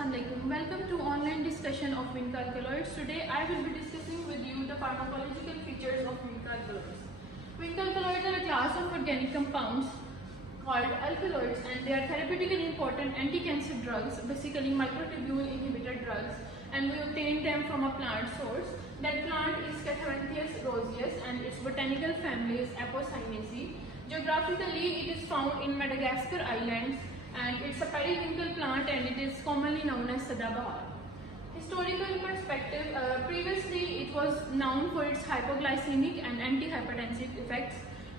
Assalamualaikum. Welcome to online discussion of Vinca alkaloids. Today I will be discussing with you the pharmacological features of Vinca alkaloids. Vinca alkaloids are a class of organic compounds called alkaloids, and they are therapeutically important anti-cancer drugs, basically microtubule inhibitor drugs, and we obtain them from a plant source. That plant is Catharanthus roseus and its botanical family is Apocynaceae. Geographically it is found in Madagascar islands, and it's a periwinkle plant and it is commonly known as Sadabahar. Historical perspective, previously it was known for its hypoglycemic and anti-hypertensive effects,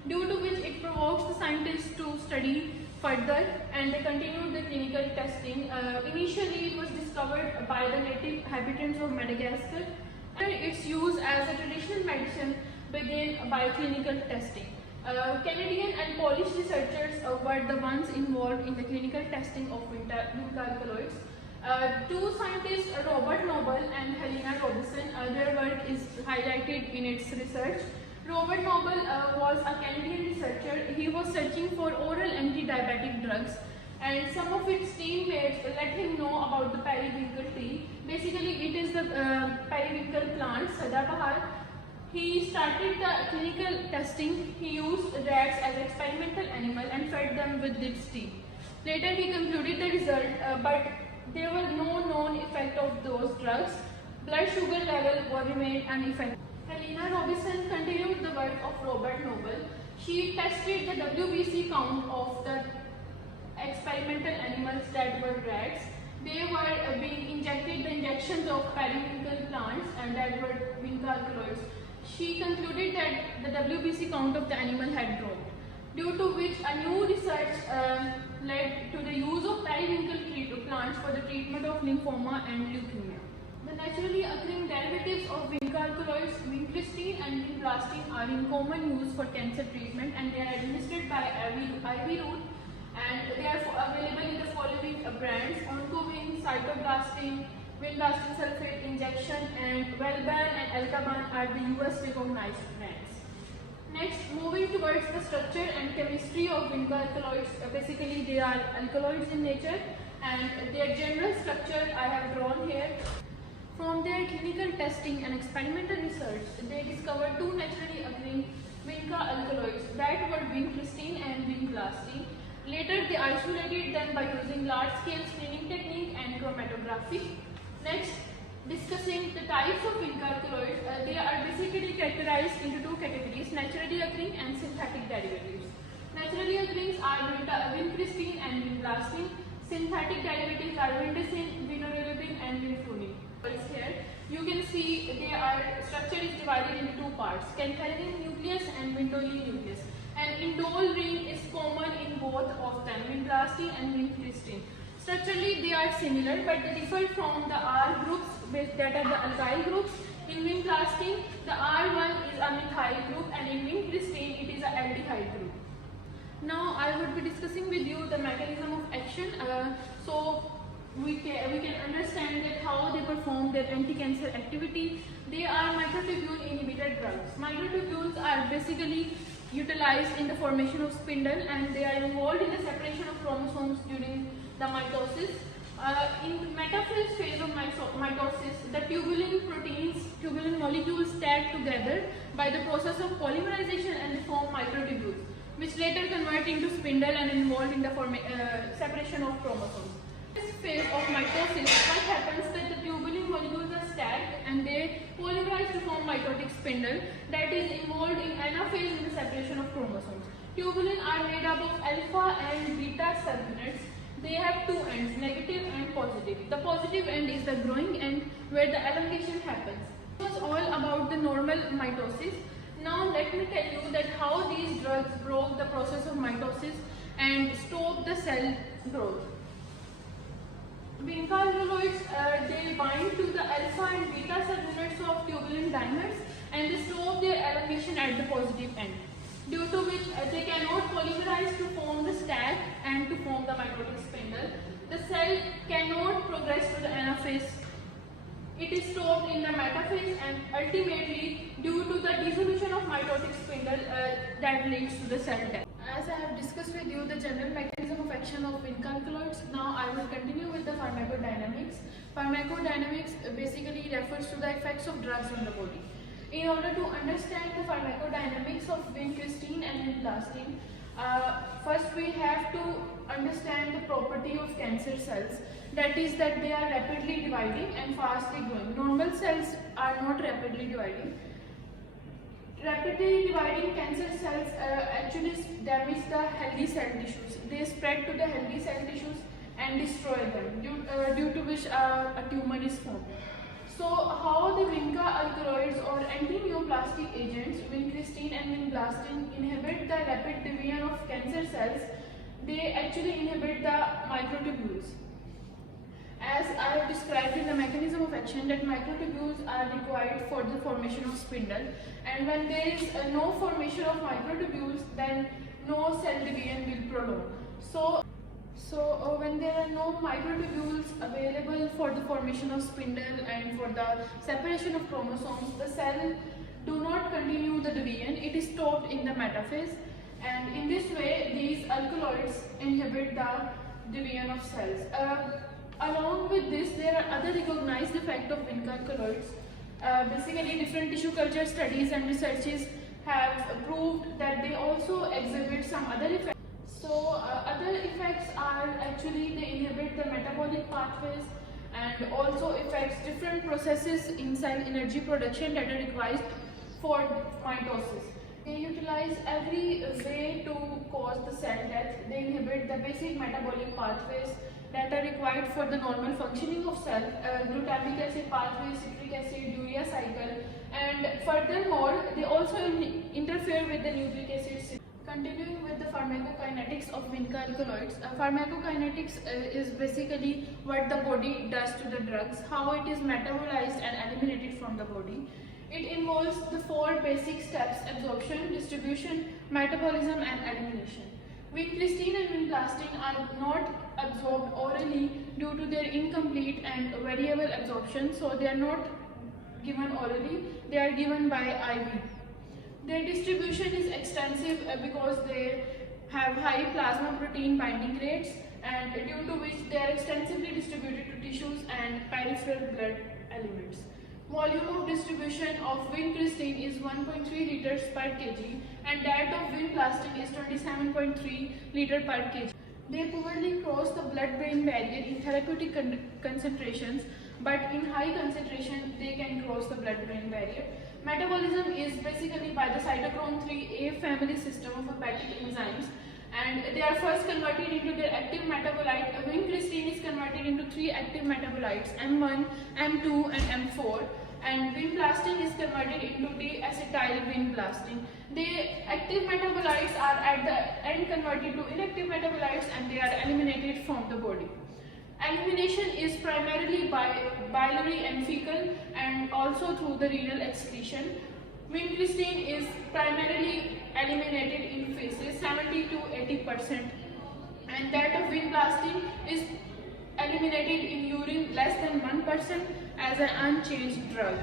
due to which it provokes the scientists to study further, and they continued the clinical testing. Initially it was discovered by the native inhabitants of Madagascar, and its use as a traditional medicine began by clinical testing. Canadian and Polish researchers were the ones involved in the clinical testing of Vinca alkaloids. Two scientists, Robert Noble and Helena Robinson, their work is highlighted in its research. Robert Noble was a Canadian researcher. He was searching for oral anti-diabetic drugs, and some of its teammates let him know about the periwinkle tree. Basically, it is the periwinkle plant, Sadabahar. He started the clinical testing. He used rats as experimental animal and fed them with its tea. Later he concluded the result, but there was no known effect of those drugs. Blood sugar level remained unaffected. Helena Robinson continued the work of Robert Noble. She tested the WBC count of the experimental animals that were rats. They were being injected the injections of periwinkle plants, and that were Vinca alkaloids. She concluded that the WBC count of the animal had dropped, due to which a new research led to the use of periwinkle plants for the treatment of lymphoma and leukemia. The naturally occurring derivatives of Vinca alkaloids, Vincristine and Vinblastine, are in common use for cancer treatment, and they are administered by IV route, and they are available in the following brands: Oncovin, Cytoblastine, Vinblastine sulfate injection, and Vinorelbine and Alkaban are the US recognized brands. Next, moving towards the structure and chemistry of Vinca alkaloids. Basically, they are alkaloids in nature, and their general structure I have drawn here. From their clinical testing and experimental research, they discovered two naturally occurring Vinca alkaloids that were Vincristine and Vinblastine. Later, they isolated them by using large-scale screening technique and chromatography. Next, discussing the types of Vinca alkaloids, they are basically categorized into two categories: naturally occurring and synthetic derivatives. Naturally occurring are Vincristine and Vinblastine. Synthetic derivatives are Vindesine, vinorelbine and vinflunine. Here you can see their structure is divided into two parts: Catharanthus nucleus and Vindolene nucleus. An indole ring is common in both of them, Vinblastine and Vincristine. Structurally, they are similar, but they differ from the R groups, that are the alkyl groups. In Vinblastine, the R1 is a methyl group, and in Vincristine, it is an aldehyde group. Now, I would be discussing with you the mechanism of action, so we can understand that how they perform their anti-cancer activity. They are microtubule inhibitor drugs. Microtubules are basically utilized in the formation of spindle, and they are involved in the separation of chromosomes during the mitosis. In metaphase phase of mitosis, the tubulin molecules stack together by the process of polymerization and they form microtubules, which later convert into spindle and involved in the separation of chromosomes. In this phase of mitosis, what happens that the tubulin molecules are stacked and they polymerize to form mitotic spindle that is involved in anaphase in the separation of chromosomes. Tubulin are made up of alpha and beta subunits. They have two ends, negative and positive. The positive end is the growing end, where the elongation happens. This was all about the normal mitosis. Now let me tell you that how these drugs broke the process of mitosis and stop the cell growth. Vinca alkaloids, they bind to the alpha and beta subunits of tubulin dimers, and they stop their elongation at the positive end, due to which they cannot polymerize to form the stack and to form the mitotic spindle. The cell cannot progress to the anaphase. It is stopped in the metaphase, and ultimately, due to the dissolution of mitotic spindle, that leads to the cell death. As I have discussed with you the general mechanism of action of Vinca alkaloids. Now I will continue with the pharmacodynamics. Pharmacodynamics basically refers to the effects of drugs on the body. In order to understand the pharmacodynamics of Vincristine and Vinblastine, first we have to understand the property of cancer cells, that is that they are rapidly dividing and fastly growing. Normal cells are not rapidly dividing. Rapidly dividing cancer cells actually damage the healthy cell tissues. They spread to the healthy cell tissues and destroy them, due to which a tumor is formed. So how the Vinca alkaloids or anti-neoplastic agents, Vincristine and Vinblastine, inhibit the rapid division of cancer cells? They actually inhibit the microtubules. As I have described in the mechanism of action, that microtubules are required for the formation of spindle, and when there is no formation of microtubules, then no cell division will prolong. So when there are no microtubules available for the formation of spindle and for the separation of chromosomes, the cell do not continue the division. It is stopped in the metaphase, and in this way these alkaloids inhibit the division of cells. Along with this, there are other recognized effects of Vinca alkaloids. Basically, different tissue culture studies and researches have proved that they also exhibit some other effects. So, other effects are actually they inhibit the metabolic pathways and also affects different processes in cell energy production that are required for mitosis. They utilize every way to cause the cell death. They inhibit the basic metabolic pathways that are required for the normal functioning of cell, glutamic acid pathway, citric acid, urea cycle, and furthermore they also interfere with the nucleic acid. Continuing with the pharmacokinetics of Vinca alkaloids, pharmacokinetics is basically what the body does to the drugs, how it is metabolized and eliminated from the body. It involves the four basic steps: absorption, distribution, metabolism and elimination. Vincristine and Vinblastine are not absorbed orally due to their incomplete and variable absorption, so they are not given orally, they are given by IV. Their distribution is extensive because they have high plasma protein binding rates, and due to which they are extensively distributed to tissues and peripheral blood elements. Volume of distribution of Vincristine is 1.3 liters per kg and that of Vinblastine is 27.3 liters per kg. They poorly cross the blood-brain barrier in therapeutic concentrations, but in high concentration they can cross the blood-brain barrier. Metabolism is basically by the cytochrome 3A family system of hepatic enzymes, and they are first converted into their active metabolite. Vincristine is converted into three active metabolites, M1, M2 and M4, and Vinblastine is converted into diacetyl vinblastine. The active metabolites are at the end converted to inactive metabolites and they are eliminated from the body. Elimination is primarily by biliary and fecal and also through the renal excretion. Vincristine is primarily eliminated in feces, 70 to 80%, and that of Vinblastine is eliminated in urine less than 1% as an unchanged drug.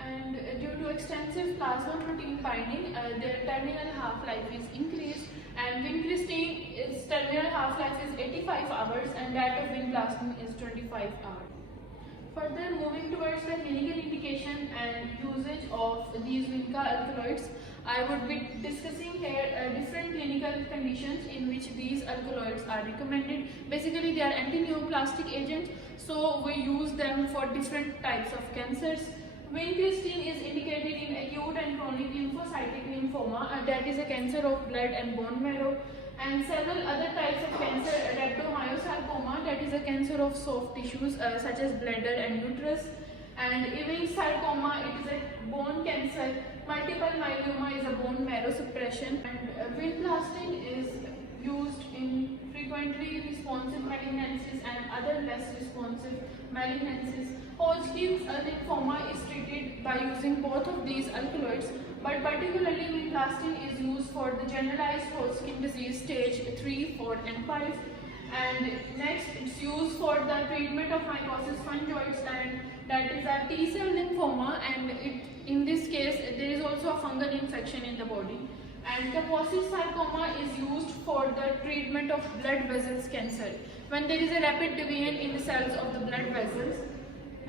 And due to extensive plasma protein binding, their terminal half-life is increased, and Vincristine, its terminal half-life is 85 hours and that of Vinblastine is 25 hours. Further, moving towards the clinical indication and usage of these Vinca alkaloids, I would be discussing here different clinical conditions in which these alkaloids are recommended. Basically, they are anti-neoplastic agents, so we use them for different types of cancers. Vincristine is indicated in acute and chronic lymphocytic lymphoma, that is a cancer of blood and bone marrow, and several other types of cancer, rhabdomyosarcoma, that is a cancer of soft tissues such as bladder and uterus, and Ewing sarcoma, it is a bone cancer, multiple myeloma is a bone marrow suppression, and Vinblastine is used in frequently responsive malignancies and other less responsive malignancies. Hodgkin's lymphoma is treated by using both of these alkaloids, but particularly Vinblastine is used for the generalized Hodgkin disease stage 3, 4 and 5. And next, it's used for the treatment of mycosis fungoides, and that is a T-cell lymphoma, and in this case there is also a fungal infection in the body. And Kaposi's sarcoma is used for the treatment of blood vessels cancer when there is a rapid division in the cells of the blood vessels.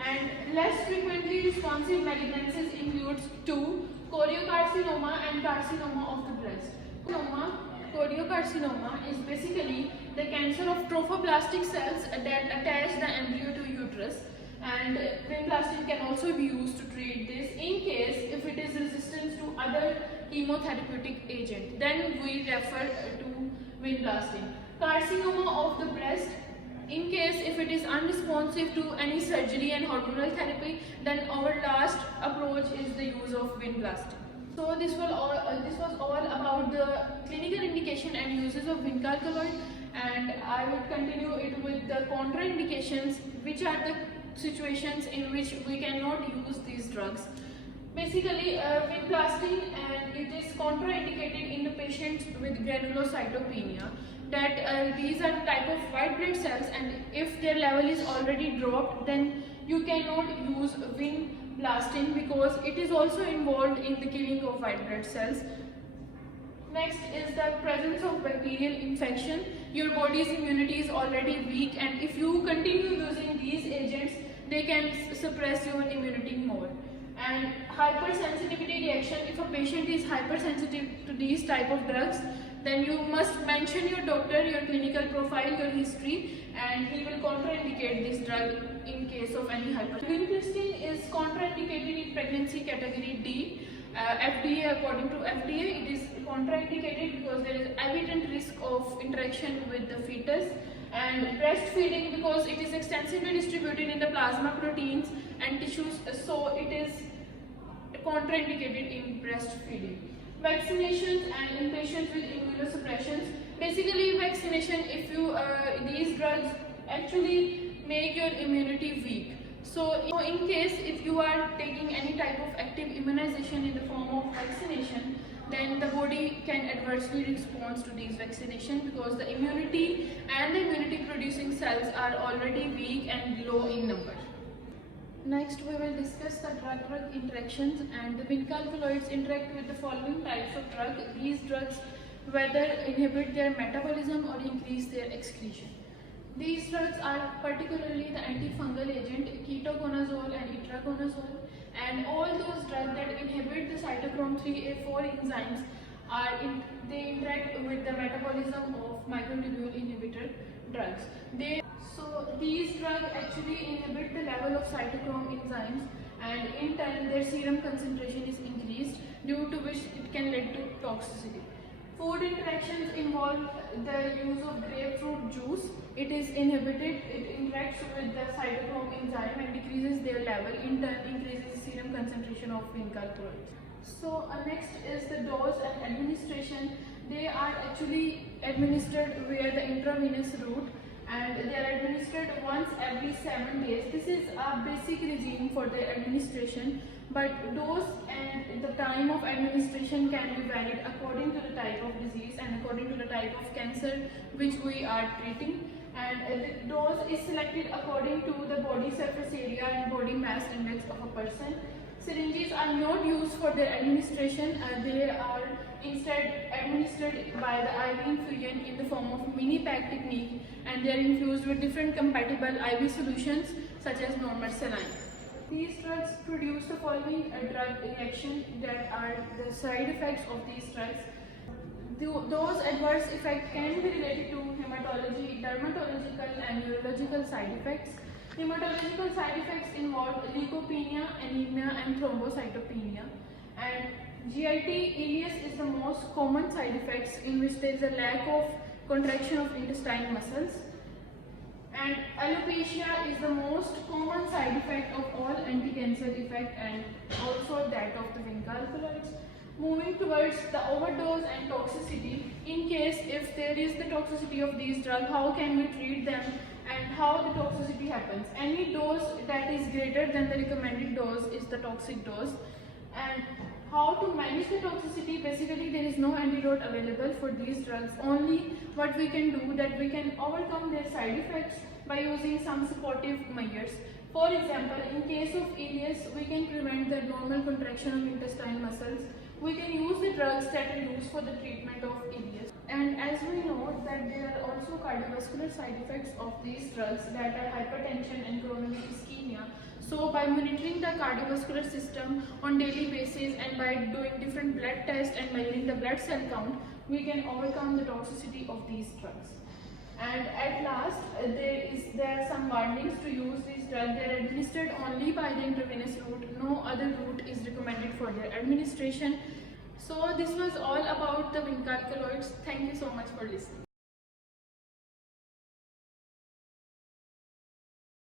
And less frequently responsive malignancies includes 2. Choriocarcinoma and carcinoma of the breast. Choriocarcinoma is basically the cancer of trophoblastic cells that attach the embryo to uterus, and vinblastine can also be used to treat this in case if it is resistant to other chemotherapeutic agent. Then we refer to vinblastine. Carcinoma of the breast, in case if it is unresponsive to any surgery and hormonal therapy, then our last approach is the use of vinblastine. So this was all about the clinical indication and uses of Vinca alkaloid, and I will continue it with the contraindications, which are the situations in which we cannot use these drugs. Basically, vinblastine, and it is contraindicated in the patients with granulocytopenia. That these are the type of white blood cells, and if their level is already dropped, then you cannot use vinblastine because it is also involved in the killing of white blood cells. Next is the presence of bacterial infection. Your body's immunity is already weak, and if you continue using these agents, they can suppress your immunity more. And hypersensitivity reaction, if a patient is hypersensitive to these type of drugs, then you must mention your doctor, your clinical profile, your history, and he will contraindicate this drug in case of any hypersensitivity. Vincristine is contraindicated in pregnancy category D. FDA, according to FDA, it is contraindicated because there is evident risk of interaction with the fetus, and breastfeeding because it is extensively distributed in the plasma proteins and tissues, so it is contraindicated in breastfeeding. Vaccinations and in patients with immunosuppressions. Basically, vaccination, if you these drugs actually make your immunity weak. So in case if you are taking any type of active immunization in the form of vaccination, then the body can adversely respond to these vaccinations because the immunity and the immunity producing cells are already weak and low in number. Next, we will discuss the drug-drug interactions, and the Vinca alkaloids interact with the following types of drugs. These drugs whether inhibit their metabolism or increase their excretion. These drugs are particularly the antifungal agent ketoconazole and itraconazole, and all those drugs that inhibit the cytochrome 3A4 enzymes they interact with the metabolism of microtubule inhibitor drugs. So these drugs actually inhibit the level of cytochrome enzymes, and in turn their serum concentration is increased, due to which it can lead to toxicity. Food interactions involve the use of grapefruit juice. It is inhibited, it interacts with the cytochrome enzyme and decreases their level, in turn increases serum concentration of Vinca alkaloids. So next is the dose and administration. They are actually administered via the intravenous route, and they are administered once every 7 days. This is a basic regime for their administration, but dose and the time of administration can be varied according to the type of disease and according to the type of cancer which we are treating, and the dose is selected according to the body surface area and body mass index of a person. Syringes are not used for their administration, they are instead administered by the IV infusion in the form of mini pack technique, and they are infused with different compatible IV solutions such as normal saline. These drugs produce the following drug reaction that are the side effects of these drugs. Those adverse effects can be related to hematology, dermatological and neurological side effects. Hematological side effects involve leukopenia, anemia and thrombocytopenia. And GIT ileus is the most common side effects, in which there is a lack of contraction of intestine muscles. And alopecia is the most common side effect of all anti-cancer effect, and also that of the Vinca alkaloids. Moving towards the overdose and toxicity, in case if there is the toxicity of these drugs, how can we treat them and how the toxicity happens. Any dose that is greater than the recommended dose is the toxic dose. And how to manage the toxicity, basically there is no antidote available for these drugs. Only what we can do, that we can overcome their side effects by using some supportive measures. For example, in case of ileus, we can prevent the normal contraction of intestine muscles we can use the drugs that are used for the treatment of EBS. And as we know that there are also cardiovascular side effects of these drugs, that are hypertension and coronary ischemia. So by monitoring the cardiovascular system on daily basis and by doing different blood tests and measuring the blood cell count, we can overcome the toxicity of these drugs. And at last, there are some warnings to use these drugs. They are administered only by the intravenous route. No other route is recommended for their administration. So this was all about the Vinca alkaloids. Thank you so much for listening.